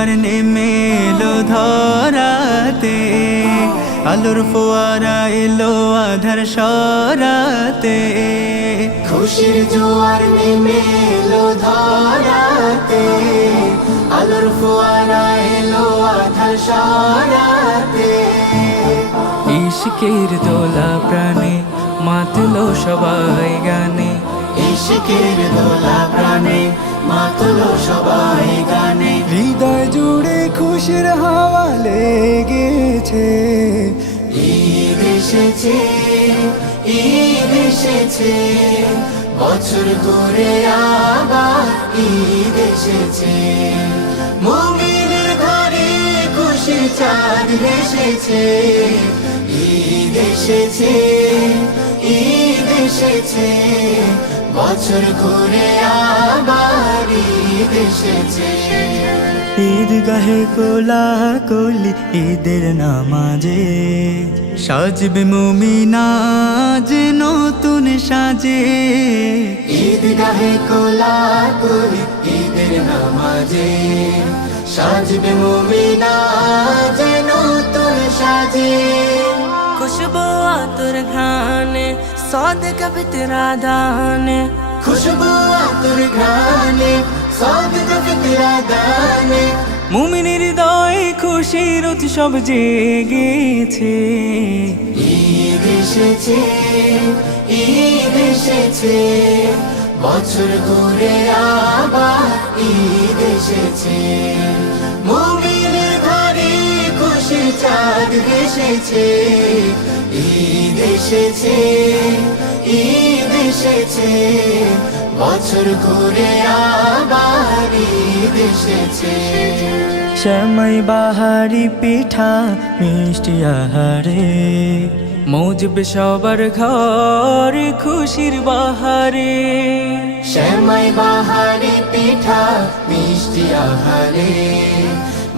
জোয়ার নেমে এলো ধরাতে, আলোর ফোয়ারা এলো আধার সরাতে। খুশির জোয়ার নেমে এলো ধরাতে, আলোর ফোয়ারা এলো আধার সরাতে। ইশকের দোলা প্রাণে মাতলো সবাই গানে, ইশকের দোলা প্রাণে মাতলো সবাই গানে। হৃদয় জুড়ে খুশির হাওয়া লেগেছে। ঈদ এসেছে, ঈদ এসেছে, বছর ঘুরে আবার ঈদ এসেছে। মুমিনের ঘরে খুশির চাঁদ এসেছে। ঈদ এসেছে, ঈদ এসেছে, বছর ঘুরে আবার ঈদ এসেছে। ঈদগাহে কোলাকুলি ঈদের নামাজে, সাজবে মুমিনা যে নতুন সাজে। ঈদগাহে কোলাকুলি ঈদের নামাজে, সাজবে মুমিনা যে নতুন সাজে। खुशबू आतुर घाने सौदका फितरा दाने, খুশবু আতর ঘ্রাণে সাদকা ফিতরা দানে। মুমিনের হৃদয়ে খুশির উৎসব জেগেছে। ঈদ এসেছে, ঈদ এসেছে, বছর ঘুরে আবার ঈদ এসেছে। মুমিনের ঘরে খুশির চাঁদ এসেছে। ঈদ এসেছে, ঈদ এসেছে, বছর ঘুরে আবার ঈদ এসেছে। শ্যামাই বাহারি পিঠা মিষ্টি আহারে, মজবে সবার ঘর খুশির বাহারে। শ্যামাই বাহারি পিঠা মিষ্টি আহারে,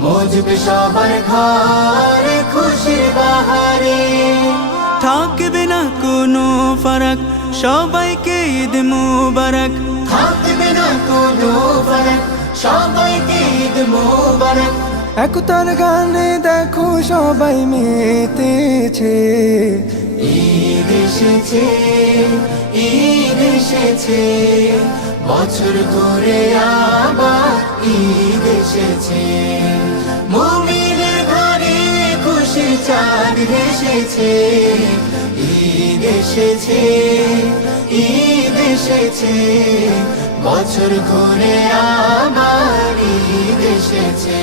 মজবে সবার ঘর খুশির বাহারে। থাকবে না কোনো ফারাক, সবাইকে ঈদ মুবারক। থাকবে না কোনো ফারাক, সবাইকে ঈদ মোবারক। একতার গানে দেখো সবাই মেতেছে। ঈদ এসেছে, ঈদ এসেছে, বছর ঘুরে আবার ঈদ এসেছে। মুমিনের ঘরে খুশির চাঁদ এসেছে। ঈদ এসেছে, ঈদ এসেছে, বছর ঘুরে আবার ঈদ এসেছে।